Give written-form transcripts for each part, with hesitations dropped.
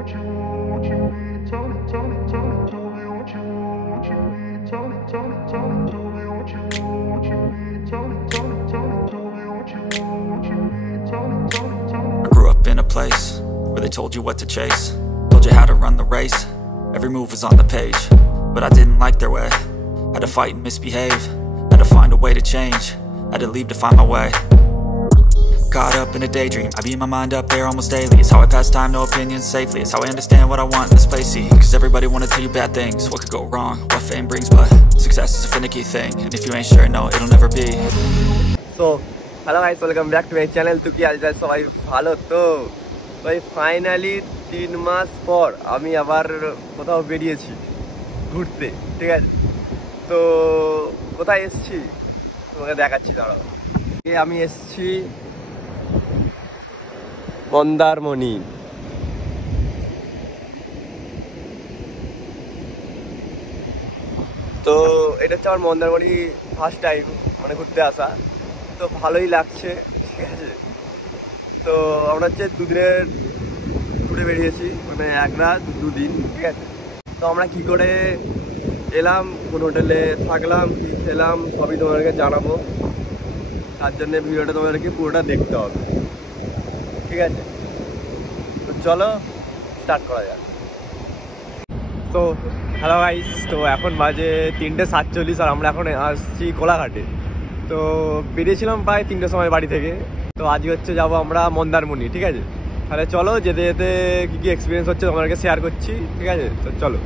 grew up in a place where they told you what to chase, told you how to run the race. Every move was on the page, but I didn't like their way. Had to fight and misbehave, had to find a way to change, had to leave to find my way. Caught up in a daydream, I beat my mind up there almost daily. It's how I pass time, no opinions safely. It's how I understand what I want in this place, see. Cause everybody wanna tell you bad things, what could go wrong, what fame brings. But success is a finicky thing, and if you ain't sure, no, it'll never be. So, hello guys, welcome back to my channel. তো কি আজ সবাই ভালো তো? ভাই finally 3 মাস পর আমি আবার কোথাও বেরিয়েছি ঘুরতে, ঠিক আছে? তো কোথায় এসেছি তোমাকে দেখাচ্ছি, দাঁড়াও। আমি এসেছি মন্দারমণি। তো এটা হচ্ছে আমার মন্দারমণি ফার্স্ট টাইম মানে ঘুরতে আসা, তো ভালোই লাগছে, ঠিক আছে? তো আমরা হচ্ছে 2 দিনের ঘুরে বেরিয়েছি, মানে 1 রাত 2 দিন, ঠিক আছে? তো আমরা কি করে এলাম, কোন হোটেলে থাকলাম, কি খেলাম, সবই তোমাদেরকে জানাবো। তার জন্য ভিডিওটা তোমাদেরকে পুরোটা দেখতে হবে, ঠিক আছে? তো চলো স্টার্ট করা যাক। তো হ্যালো গাইস, তো এখন বাজে 3:47 আর আমরা এখন আসছি কোলাঘাটে। তো বেরিয়েছিলাম প্রায় 3টের সময় বাড়ি থেকে। তো আজকে হচ্ছে যাবো আমরা মন্দারমণি, ঠিক আছে? তাহলে চলো যেতে যেতে কী কী এক্সপিরিয়েন্স হচ্ছে তোমাদেরকে শেয়ার করছি, ঠিক আছে? তো চলো।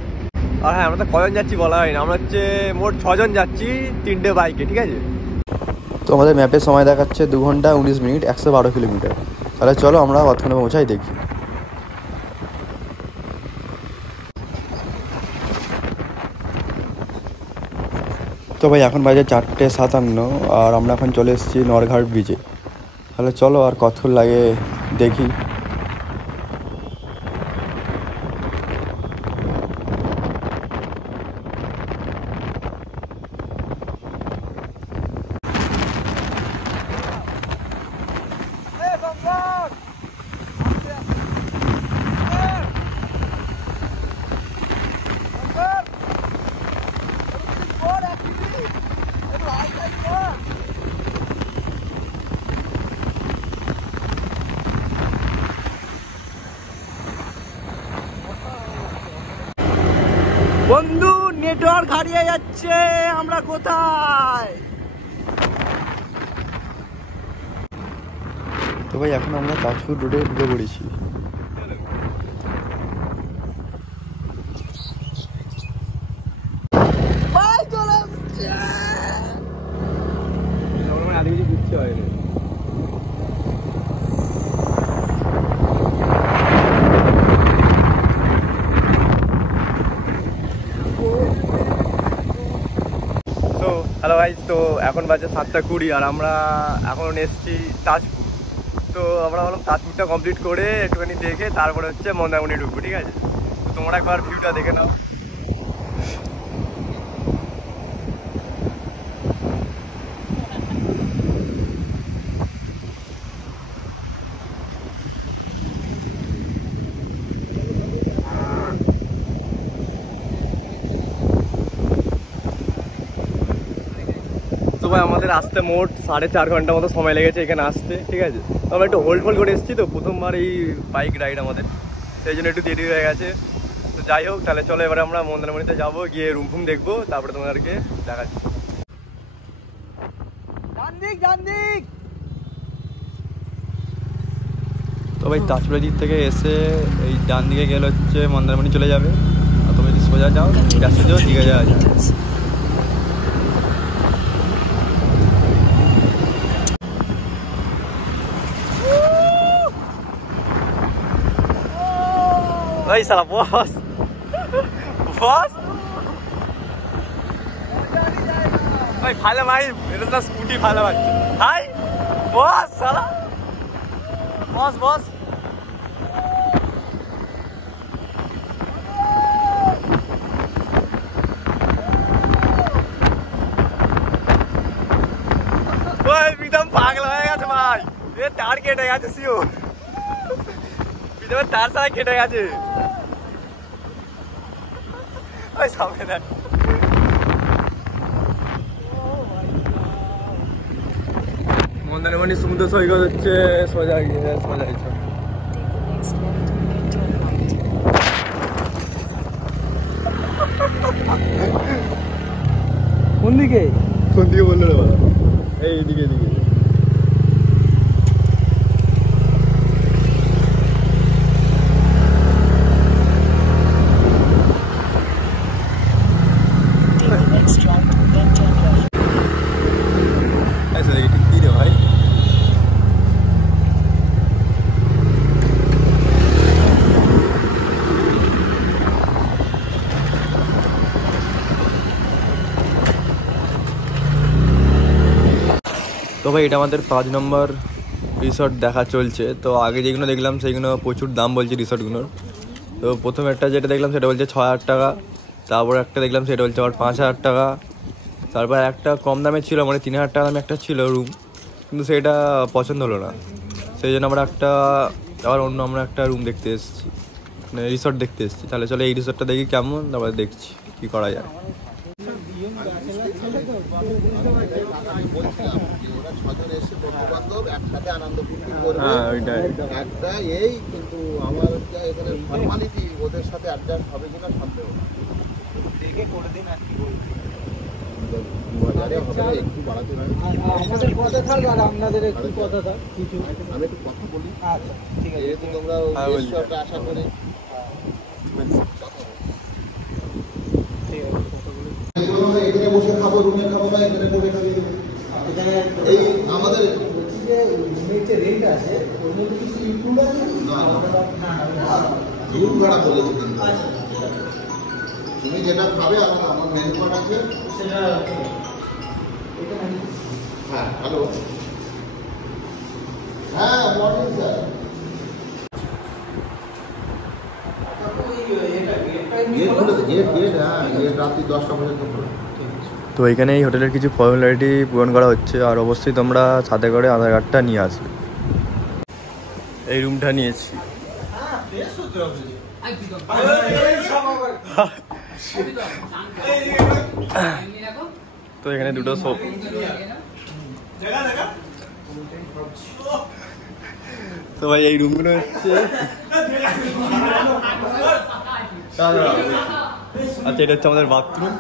আর হ্যাঁ, আমরা তো কজন যাচ্ছি বলা হয় না, আমরা হচ্ছে মোট 6 জন যাচ্ছি 3টে বাইকে, ঠিক আছে? তো আমাদের ম্যাপের সময় দেখাচ্ছে 2 ঘন্টা 19 মিনিট 112 কিলোমিটার। তাহলে চলো আমরা কতক্ষণে পৌঁছাই দেখি। তো ভাই এখন বাজে 4:57 আর আমরা এখন চলে এসেছি নরঘাট ব্রিজে। তাহলে চলো আর কতক্ষণ লাগে দেখি। বন্ধু নেটওয়ার্ক হারিয়ে যাচ্ছে, আমরা কোথায়? তো ভাই এখন আমরা তাজপুর রোডে ঢুকে পড়েছি। হ্যালো গাইস, তো এখন বাজে 7:20 আর আমরা এখন এসেছি তাজপুর। তো আমরা বললাম তাজপুরটা কমপ্লিট করে একটুখানি দেখে তারপরে হচ্ছে মন্দারমণি ঢুকবো, ঠিক আছে? তো তোমরা একবার ভিউটা দেখে নাও। তো ভাই আমাদের আসতে মোট 4.5 ঘন্টা মতো সময় লেগেছে এখানে আসতে, ঠিক আছে? আমরা একটু হোল্ড করে এসেছি, তো প্রথমবার এই বাইক রাইড আমাদের, সেই জন্য একটু দেরি হয়ে গেছে। তো যাই হোক, তাহলে চলো এবারে আমরা মন্দারমণিতে যাবো, গিয়ে রুম ফুম দেখবো, তারপরে তোমাদেরকে দেখাচ্ছি। তো ভাই তাজপুরের দিক থেকে এসে এই ডান দিকে গেলে হচ্ছে মন্দারমণি চলে যাবে, আর তুমি যদি সোজা যাও গ্যাসে যাও দিকে যাওয়া যায়। ভাই সালা বস বস ভাই ভালো ভাই, এটা তো স্কুটি ভালো ভাই। হাই বস সালা বস বস ভাই একদম পাগল হয়ে গেছে ভাই, এ তার কেটে গেছে, সিও তার সাথে কেটে গেছে। ওই সামনে দেখ মন্দারমণি সমুদ্র সৈকত হচ্ছে সোজা গিয়ে সোজা গেছে কোন দিকে বললো রে বাবা এইদিকে এদিকে তো ভাই এটা আমাদের 5 নম্বর রিসর্ট দেখা চলছে। তো আগে যেগুলো দেখলাম সেইগুলো প্রচুর দাম বলছে রিসর্টগুলোর। তো প্রথম একটা যেটা দেখলাম সেটা বলছে 6,000 টাকা, তারপর একটা দেখলাম সেটা বলছে আবার 5,000 টাকা, তারপর একটা কম দামে ছিল মানে 3,000 টাকা দামে একটা ছিল রুম, কিন্তু সেটা পছন্দ হলো না, সেই জন্য আমরা একটা রুম দেখতে এসেছি, মানে রিসর্ট দেখতে এসেছি। তাহলে চলো এই রিসর্টটা দেখি কেমন, তারপরে দেখছি কী করা যায়। একসাথে আনন্দ ফুর্তি করবে একটা এই, কিন্তু আমার এখানে ফর্মালিটি ওদের সাথে অ্যাডজাস্ট হবে কিনা সন্দেহ দেখে করে দিন। আর কি বলবো 2000 হবে না, একটু বাড়াতে পারি আমাদের কথা থাক আর আপনাদের একটু কথা থাক কিছু আমি একটু কথা বলি। আচ্ছা ঠিক আছে, যেহেতু তোমরা রিসর্টে আশা করি এখানে বসে খাবো, রুমে খাবো না এখানে করে খাবি। এই আমাদের যে রুমের যে রেন্ট আছে ওর মধ্যে কিছু ইনক্লুড আছে না? রুম ভাড়া বলেছি, তুমি যেটা খাবে আমার মেনু কার্ড আছে সেটা। হ্যাঁ হ্যালো, হ্যাঁ মর্নিং স্যার। তো এখানে এই হোটেলের কিছু ফর্মালিটি পূরণ করা হচ্ছে, আর অবশ্যই তোমরা সাথে করে আধার কার্ডটা নিয়ে আসবে। এই রুমটা নিয়েছি। তো এখানে দুটো সোপ, তো ভাই এই রুমগুলো হচ্ছে আচ্ছা এটা হচ্ছে আমাদের বাথরুম।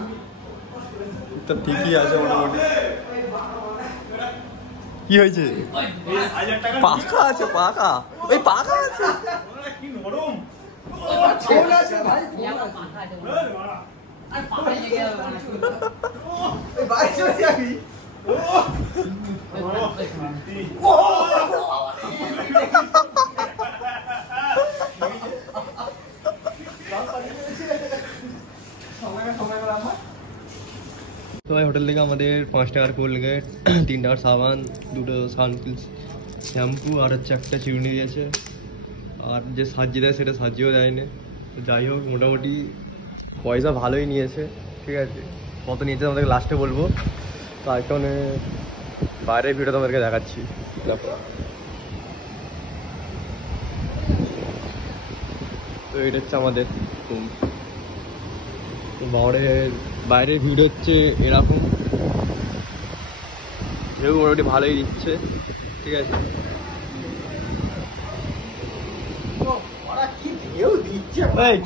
তো ঠিকই আছে মোটামুটি। কি হয়েছে? পাখা আছে, পাখা ওই পাখা আছে কি নরম তো ভাই হোটেল থেকে আমাদের 5 টাকার কোলগেট, 3 টাকার সাবান, 2টো সানপিল শ্যাম্পু আর হচ্ছে একটা চিরুনি দিয়েছে, আর যে সাজিয়ে দেয় সেটা সাজিয়েও দেয়নি। যাই হোক মোটামুটি পয়সা ভালোই নিয়েছে, ঠিক আছে। কত নিয়েছে আমাদেরকে লাস্টে বলবো। তো আরেকটা মানে বাইরের ভিডিও তোমাদেরকে দেখাচ্ছি। তো এটা হচ্ছে আমাদের রুম। বাইরের ভিডিও হচ্ছে এরকম, ঢেউ মোটামুটি ভালোই দিচ্ছে, ঠিক আছে।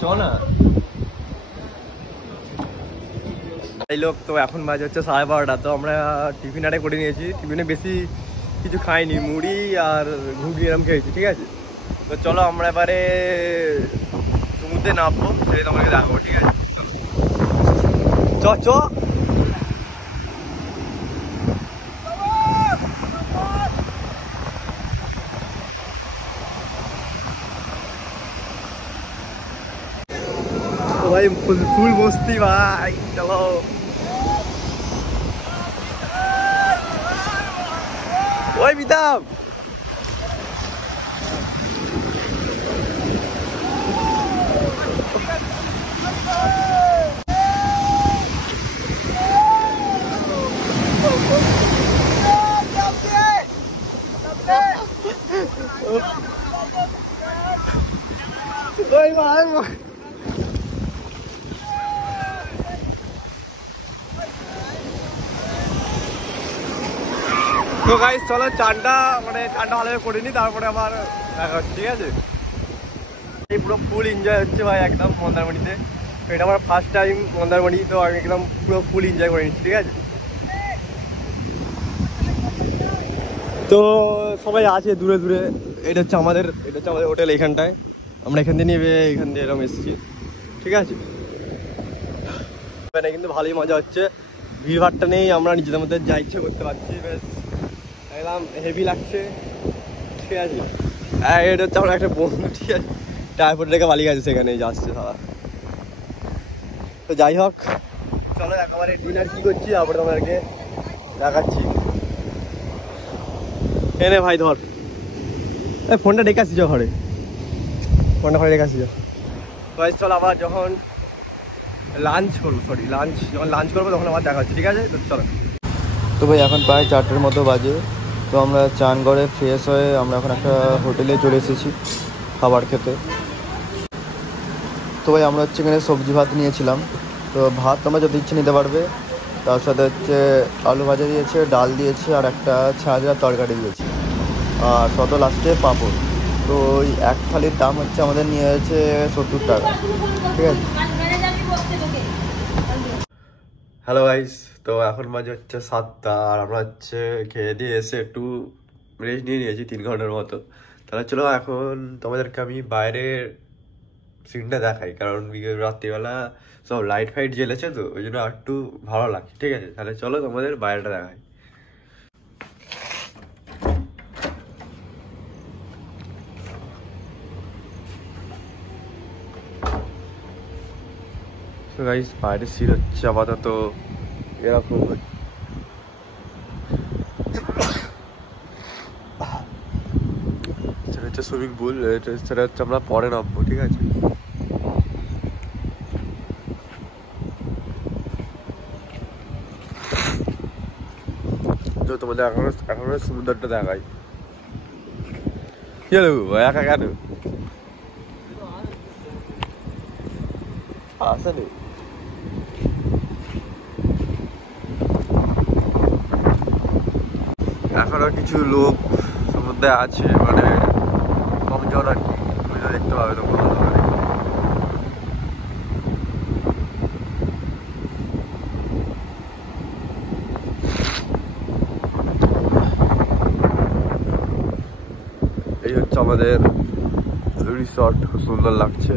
চ না এই লোক। তো এখন বাজে হচ্ছে 12:30। তো আমরা টিফিন আরে করে নিয়েছি, টিফিনে বেশি কিছু খাইনি, মুড়ি আর ঘুগনি এরকম খেয়েছি, ঠিক আছে। তো চলো আমরা এবারে সমুদ্রে নামবো, সেটাই তোমাকে দেখাবো, ঠিক আছে। চ চ ভাই, ফুল মস্তি ভাই, চলো। ওই বিতাম ওই ভাই তো গাইস চলো চানটা ভালোভাবে করিনি, তারপরে আবার দেখা হচ্ছে, ঠিক আছে? এই পুরো ফুল এনজয় হচ্ছে ভাই একদম মন্দারমণিতে। তো এটা আমার ফার্স্ট টাইম মন্দারমণি, তো আমি একদম পুরো ফুল এনজয় করে নিচ্ছি, ঠিক আছে? তো সবাই আছে দূরে দূরে। এটা হচ্ছে আমাদের হোটেল। এইখানটায় আমরা এখান দিয়ে নেবে এখান দিয়ে এরকম এসেছি, ঠিক আছে? এখানে কিন্তু ভালোই মজা হচ্ছে, ভিড়ভাড়টা নেই, আমরা নিজেদের মধ্যে যা ইচ্ছে করতে পারছি, বেশ একদম হেভি লাগছে, ঠিক আছে? এটা হচ্ছে আমার একটা বন্ধু, ঠিক আছে? টায়ারপোর্ট রেখে পালিয়ে গেছে, সেখানে যাচ্ছে সারা। তো যাই হোক, চলো একেবারে ডিনার কী করছি তারপরে তোমাদেরকে দেখাচ্ছি। এনে ভাই ধর, এই ফোনটা রেখে আসছি, ঘরে ফোনটা ঘরে রেখে আসছি। চল আবার যখন লাঞ্চ করবো তখন আবার দেখা হচ্ছে, ঠিক আছে? তো চলো। তো ভাই এখন প্রায় 4টের মতো বাজে। তো আমরা চান করে ফ্রেশ হয়ে আমরা এখন একটা হোটেলে চলে এসেছি খাবার খেতে। তো ভাই আমরা হচ্ছে এখানে সবজি ভাত নিয়েছিলাম। তো ভাত তোমরা যত ইচ্ছে নিতে পারবে, তার সাথে হচ্ছে আলু ভাজা দিয়েছে, ডাল দিয়েছে, আর একটা ছাঁচড়ার তরকারি দিয়েছে, আর শত লাস্টে পাঁপড়। তো ওই এক থালির দাম হচ্ছে আমাদের নিয়ে হয়েছে 70 টাকা, ঠিক আছে? হ্যালো গাইস, তো এখন বাজে হচ্ছে 7টা, আর আমরা হচ্ছে খেয়ে দিয়ে এসে একটু রেস্ট নিয়ে নিয়েছি 3 ঘন্টার মতো। তাহলে চলো এখন তোমাদেরকে আমি বাইরের সিনটা দেখাই, কারণ রাত্রিবেলা সব লাইট ফাইট জ্বেলেছে, তো ওই জন্য আর একটু ভালো লাগছে, ঠিক আছে? তাহলে চলো তোমাদের বাইরেটা দেখাই। তো গাইস বাইরের সিন হচ্ছে আপাতত এরকম। সেটা হচ্ছে সুইমিং পুল, সেটা হচ্ছে আমরা পরে নামবো, ঠিক আছে? তো তোমাদের এখনো সমুদ্রটা দেখাই। কি হলো একা কেন আসলে? এখনো কিছু লোক সমুদ্রে আছে, মানে কম জন আর কি, তুমি দেখতে পাবে তো। এই হচ্ছে আমাদের রিসর্ট, খুব সুন্দর লাগছে।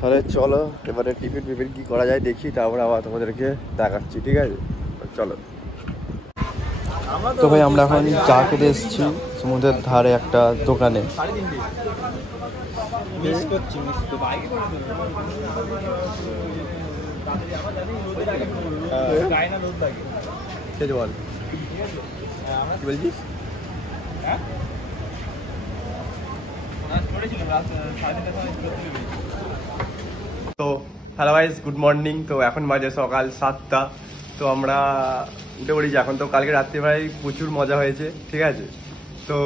তাহলে চলো এবারে টিফিন কি করা যায় দেখি, তারপরে আবার তোমাদেরকে দেখাচ্ছি, ঠিক আছে? চলো। তো ভাই আমরা এখন চা খেতে এসেছি সমুদ্রের ধারে একটা দোকানে। বল কি বলছিস? তো হ্যালো গাইস, গুড মর্নিং। তো এখন বাজে সকাল 7টা। তো আমরা উঠে পড়েছি এখন। তো কালকে রাত্রে ভাই প্রচুর মজা হয়েছে, ঠিক আছে? তো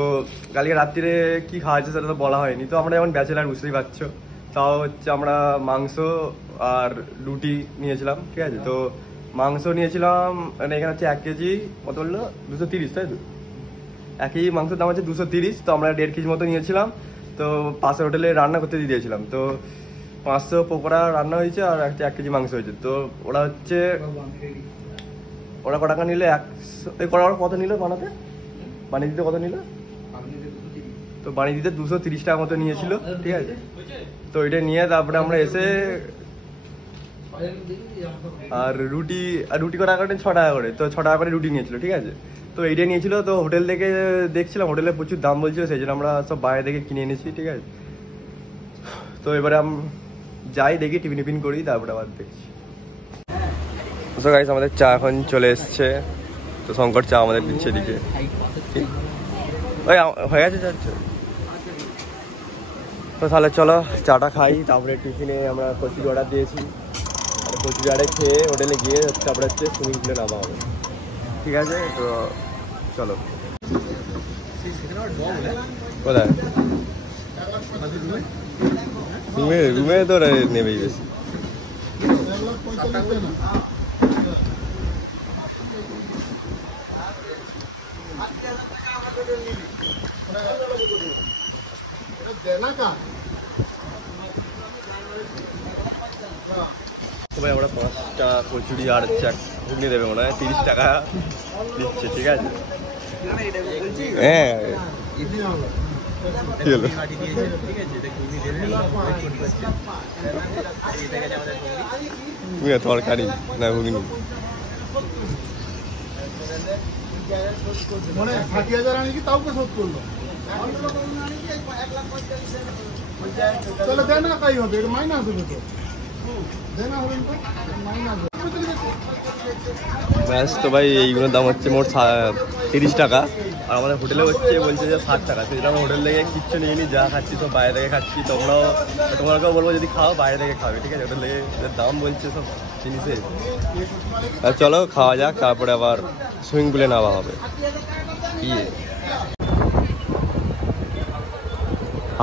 কালকে রাত্রিরে কি খাওয়া হয়েছে সেটা তো বলা হয়নি। তো আমরা যেমন ব্যাচেলার, বুঝতেই পারছো, তাও হচ্ছে আমরা মাংস আর রুটি নিয়েছিলাম, ঠিক আছে? তো মাংস নিয়েছিলাম, মানে এখানে হচ্ছে 1 কেজি কত বললো 230, তাই তো? 1 কেজি মাংসের দাম হচ্ছে 230। তো আমরা 1.5 কেজি মতো নিয়েছিলাম। তো পাশের হোটেলে রান্না করতে দিয়ে দিয়েছিলাম। তো 500 পকোড়া রান্না হয়েছে আর 1 কেজি মাংস হয়েছে। তো ওরা হচ্ছে ক টাকা নিলে 100 কত নিল বানিয়ে দিতে কত নিল? তো বানিয়ে দিতে 230 টাকা মতো নিয়েছিল, ঠিক আছে? তো এটা নিয়ে তারপরে আমরা এসে আর রুটি ক টাকা করে 6 টাকা করে, তো 6 টাকা করে রুটি নিয়েছিল, ঠিক আছে? তো এইটা নিয়েছিল। তো হোটেল থেকে দেখছিলাম হোটেলে প্রচুর দাম বলছিল, সেই জন্য আমরা সব বাইরে থেকে কিনে এনেছি, ঠিক আছে? তো এবারে যাই দেখি টিফিন করি, তারপরে আবার দেখছি। তো গাইস আমাদের চা এখন চলে এসছে। তো শঙ্কর চা আমাদের দিচ্ছে এদিকে। ওই হয়ে গেছে যাচ্ছে। তো তাহলে চলো চাটা খাই, তারপরে টিফিনে আমরা কচুরি অর্ডার দিয়েছি। কচুরি খেয়ে হোটেলে গিয়ে তারপরে হচ্ছে সুইমিং পুলে নামা হবে, ঠিক আছে? তো চলো। কোথায়? রুমে তো নেবেই বেশি। তো ভাই আমরা 5টা কচুরি আর ঘুগনি দেবে মনে হয় 30 টাকা দিচ্ছে, ঠিক আছে? হ্যাঁ তরকারি না ঘুগনি। মানে 60,000 আনি কি তাও শোধ করলো? তাহলে দেয় না তাই হবে, এটা মাইনাস হবে তো, দেয় না হবেন তো মাইনাস হবে। ব্যাস, তো ভাই এইগুলোর দাম হচ্ছে মোট 30 টাকা। আর আমাদের হোটেলে হচ্ছে বলছে যে 60 টাকা। সেই জন্য হোটেল থেকে কিচ্ছু নিয়ে নি, যা খাচ্ছি সব বাইরে থেকে খাচ্ছি। তোমাকেও বলবো যদি খাও বাইরে থেকে খাবে, ঠিক আছে? হোটেল থেকে দাম বলছে সব জিনিসে। আর চলো খাওয়া যাক, তারপরে আবার সুইমিং পুলে নেওয়া হবে।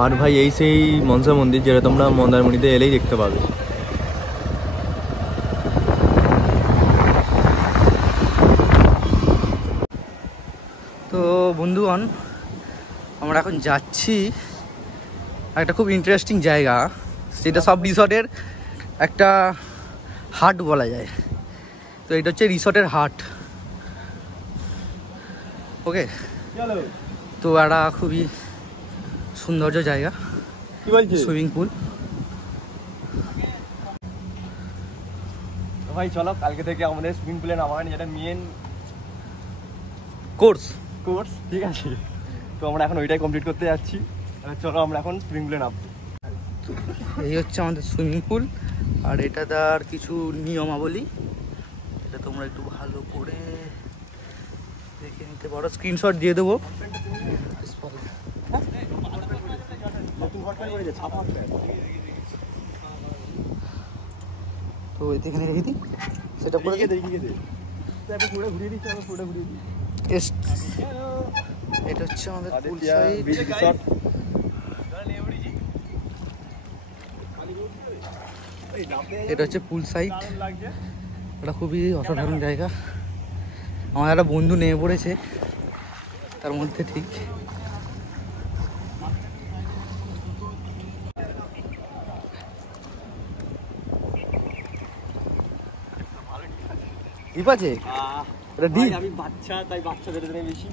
আর ভাই এই সেই মনসা মন্দির যেটা তোমরা মন্দারমণিতে এলেই দেখতে পাবে। তো বন্ধুগণ, আমরা এখন যাচ্ছি একটা খুব ইন্টারেস্টিং জায়গা, সেটা সব রিসর্টের একটা হাট বলা যায়। তো এটা হচ্ছে রিসর্টের হাট। ওকে, তো একটা খুবই সৌন্দর্য জায়গা, কি বলছিস? Swimming pool. ভাই চলো, কালকে থেকে আমাদের সুইমিং পুলে নামা হয়নি, যেটা মেন কোর্স, ঠিক আছে? তো আমরা এখন ওইটাই কমপ্লিট করতে যাচ্ছি। চলো আমরা এখন সুইমিং পুলে নামবো। এই হচ্ছে আমাদের সুইমিং পুল। আর এটা তার কিছু নিয়মাবলী, এটা তোমরা একটু ভালো করে দেখে নিতে পারো, স্ক্রিনশট দিয়ে দেবো। তো এখানে রেখে দিই, সেটা করে এটা হচ্ছে আমাদের পুল সাইড। এটা হচ্ছে পুল সাইড, এটা খুবই অসাধারণ জায়গা। আমার একটা বন্ধু নেমে পড়েছে তার মধ্যে, ঠিক ডিপ আছে, এটা ডিপ। আমি বাচ্চা, তাই বাচ্চাদের বেশি।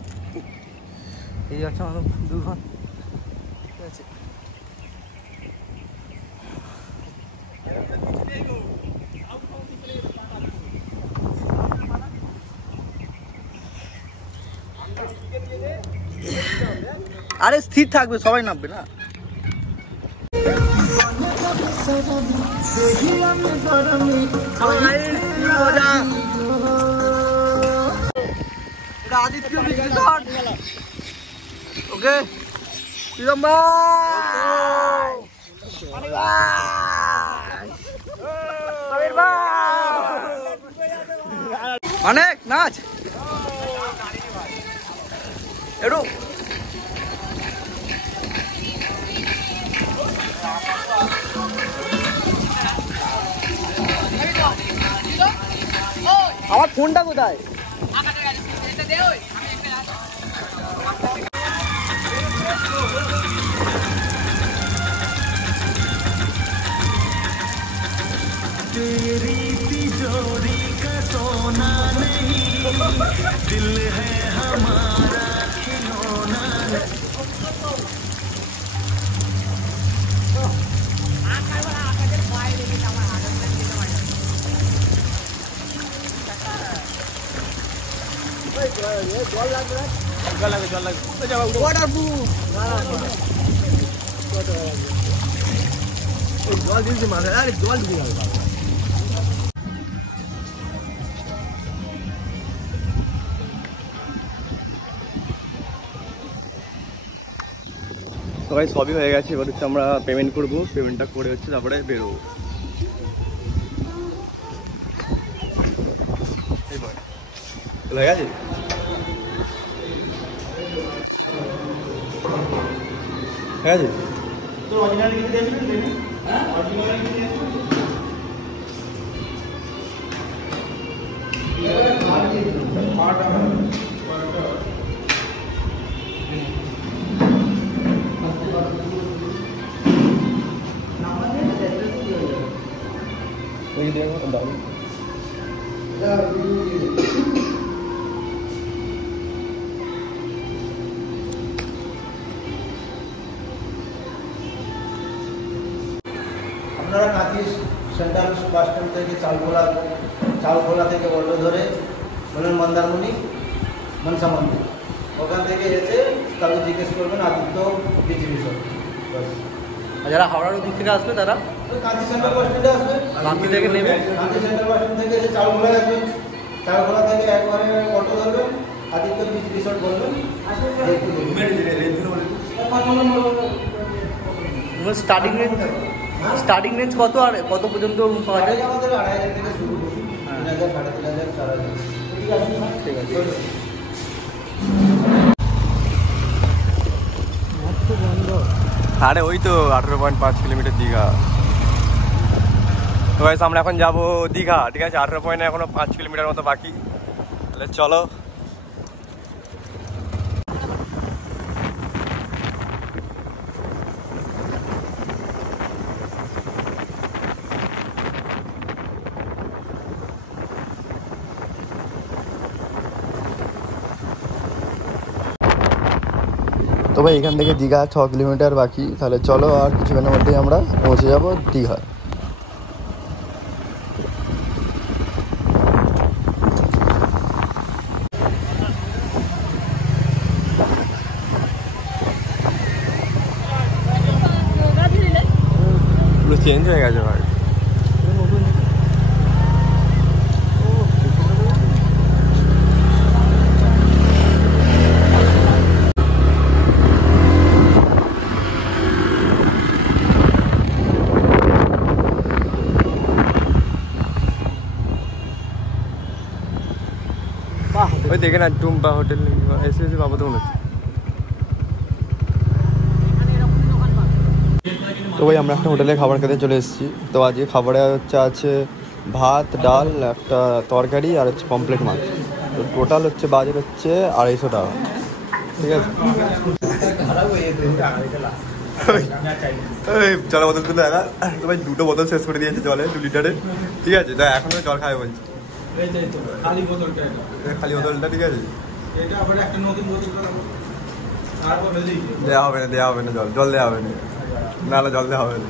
এই হচ্ছে আমাদের দুঘর, ঠিক আছে? আরে স্থির থাকবে, সবাই নামবে না। আদিত্য ওকে, অনেক নাচ একটু। আমার ফোনটা কোথায়? সবাই সবই হয়ে গেছে, এবার হচ্ছে আমরা পেমেন্ট করবো। পেমেন্টটা করে হচ্ছে তারপরে বেরোবো। হয়ে গেছে, ঠিক আছে? আপনারা কাঁথি সেন্ট্রাল বাস স্ট্যান্ড থেকে চালখোলা থেকে অটো ধরে বলবেন মন্দারমণি মনসা মন্দির, ওখান থেকে এসে কাউকে জিজ্ঞেস করবেন আদিত্য বিচ রিসোর্ট। আর যারা হাওড়ার দিক থেকে আসবে তারা ওই কাঁথি সেন্ট্রাল বাস স্ট্যান্ডে আসবে, কাঁথি থেকে নেবে, কাঁথি সেন্ট্রাল বাস স্ট্যান্ড থেকে এসে চালখোলায় আসবেন, চালখোলা থেকে একবারে অটো ধরবেন, আদিত্য বিচ রিসোর্ট বলবেন। স্টার্টিং রেঞ্জ কত আর কত পর্যন্ত রুম পাওয়া যায়? আমাদের 2,500 থেকে শুরু, 3,000, 3,500, 4,000। ঠিক আছে। আরে ওই তো 18.5 কিলোমিটার দীঘা। তো গাইস আমরা এখন যাবো দীঘা, ঠিক আছে? 18 এখনো 5 কিলোমিটার মতো বাকি, তাহলে চলো। তো ভাই এখান থেকে দীঘা 6 কিলোমিটার বাকি, তাহলে চলো আর কিছুক্ষণের মধ্যেই আমরা পৌঁছে যাব দীঘা। পুরো চেঞ্জ হয়ে গেছে ভাই। ওই দেখে না টুম্পা হোটেল এসে বাবা তো মনে হচ্ছে। তো ভাই আমরা একটা হোটেলে খাবার খেতে চলে এসেছি। তো আজকে খাবারে আছে ভাত, ডাল, একটা তরকারি আর হচ্ছে পমফ্রেট মাছ। তো টোটাল হচ্ছে বাজেট হচ্ছে 250 টাকা, ঠিক আছে? জলের বোতল তুলে দেখা তো ভাই 2টো বোতল শেষ করে দিয়েছে জলে 2 লিটারের, ঠিক আছে? তাই এখনো জল খাবে বলছে, খালি বোতলটা, ঠিক আছে? দেওয়া হবে না জল দেওয়া হবে না, নাহলে জল দেওয়া হবে না।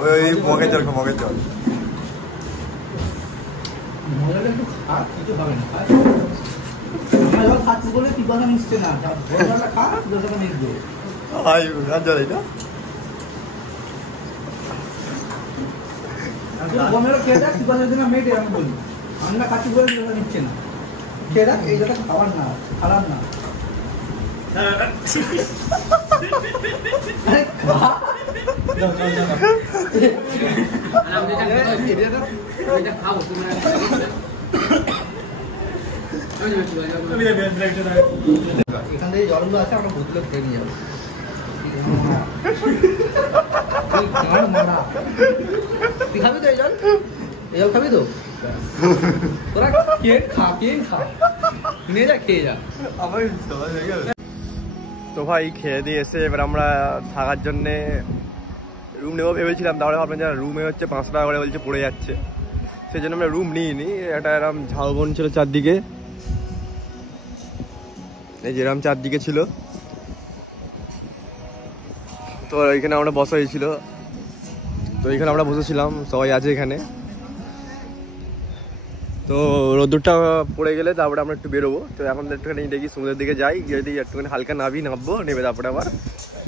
ওই মগের জল জল এটা খাবার না, খারাপ না। এখান থেকে জলগুলো আছে, আমরা বোতলে খেয়ে নিয়ে যাবো। তুই খাবি তো এই জল খাবি তো? তোরা খা নিয়ে যা, খেয়ে যা। তো ভাই খেয়ে দিয়ে এসে এবার আমরা থাকার জন্যে রুম নেবো ভেবেছিলাম, তাহলে ভাবলাম যে রুমে হচ্ছে 500 টাকা করে বলছে পড়ে যাচ্ছে, সেই জন্য আমরা রুম নিইনি। একটা এরম ঝাউবন ছিল চারদিকে, এই যেরকম চারদিকে ছিল, তো এইখানে আমরা বসা হয়েছিল। তো এইখানে আমরা বসেছিলাম, সবাই আছে এখানে। তো রোদ্দুরটা পড়ে গেলে তারপরে আমরা একটু বেরোবো। তো এখন একটুখানি দেখি সমুদ্রের দিকে যাই, গিয়ে যদি একটুখানি হালকা নামবো, নেবে তারপরে আবার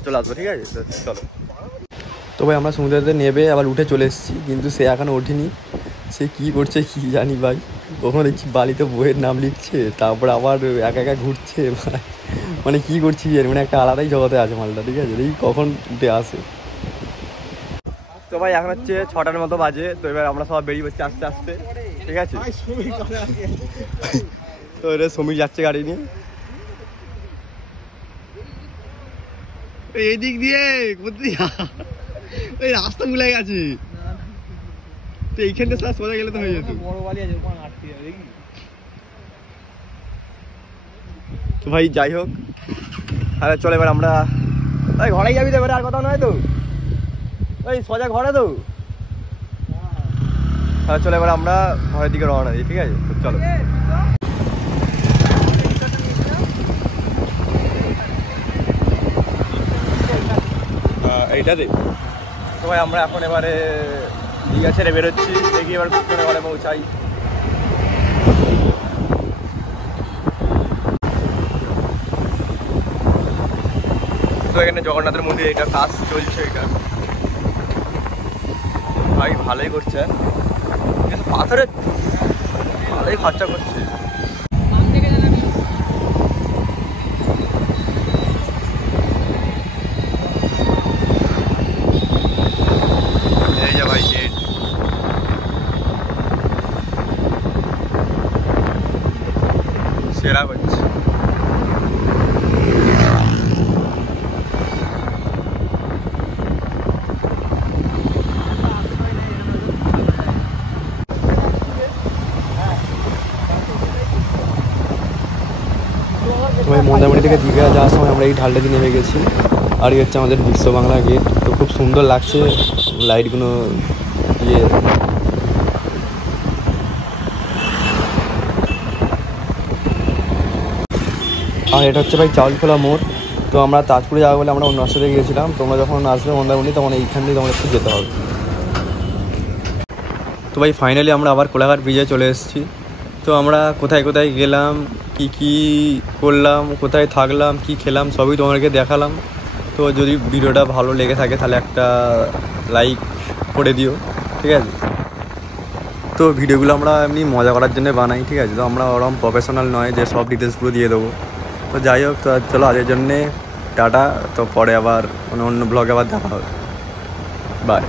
চলে আসবো, ঠিক আছে? চলো। তো ভাই আমরা সমুদ্রেতে নেবে আবার উঠে চলে এসেছি, কিন্তু সে এখনও ওঠেনি। সে কী করছে কী জানি ভাই, কখনো দেখছি বালিতে বইয়ের নাম লিখছে, তারপর আবার একা ঘুরছে, মানে কী করছি মানে একটা আলাদাই জগতে আছে মালটা, ঠিক আছে? দেখি কখন উঠে আসে। তো ভাই এখন হচ্ছে 6টার মতো বাজে। তো এবার আমরা সবাই বেরিয়ে পড়ছি আস্তে আস্তে, ঠিক আছে? তো এটা সমীর যাচ্ছে গাড়ি নিয়ে এই দিক দিয়ে, এই রাস্তা ভুলে গেছে। তো এইখানটা সোজা গেলে তো হয়ে যেত। বড় বালি আছে ওখানে আটকে যাবে দেখি। তো ভাই যাই হোক, আরে চল এবার আমরা ওই ঘরেই যাবি তো এবারে, আর কথা নয় তো ওই সোজা ঘরে তো। হ্যাঁ চলো এবার আমরা ঘরের দিকে রওনা দিই, ঠিক আছে? চলো এইটাতে তো ভাই আমরা এখন এবারে দীঘা ছেড়ে বেরোচ্ছি, দেখি এবার করে ঘরে পৌঁছাই। তো এখানে জগন্নাথের মন্দির, এটা কাজ চলছে, এটা ভাই ভালোই করছে, কিন্তু পাথরের ভালোই খরচা করছে। এই যে ভাই গেট, সেরা হচ্ছে। মন্দারমণি থেকে দীঘা যাওয়ার সময় আমরা এই ঢালটা দিয়ে নেমে গেছি, আর এই হচ্ছে আমাদের বিশ্ব বাংলা গেট। তো খুব সুন্দর লাগছে লাইটগুলো দিয়ে। আর এটা হচ্ছে ভাই চাউলখোলা মোড়। তো আমরা তাজপুরে যাবো বলে আমরা অন্য রাস্তাতে গিয়েছিলাম, তোমরা যখন আসবে মন্দারমণি তখন এইখান দিয়ে তোমাদের একটু যেতে হবে। তো ভাই ফাইনালি আমরা আবার কোলাঘাট ব্রিজে চলে এসেছি। তো আমরা কোথায় কোথায় গেলাম, কি কি করলাম, কোথায় থাকলাম, কি খেলাম, সবই তোমাদেরকে দেখালাম। তো যদি ভিডিওটা ভালো লেগে থাকে তাহলে একটা লাইক করে দিও, ঠিক আছে? তো ভিডিওগুলো আমরা এমনি মজা করার জন্য বানাই, ঠিক আছে? তো আমরা ওরকম প্রফেশনাল নয় যে সব ডিটেলস পুরো দিয়ে দেবো। তো যাই হোক, তো চলো আজকের জন্যে টাটা। তো পরে আবার অন্য ব্লগে আবার দেখা হবে, বাই।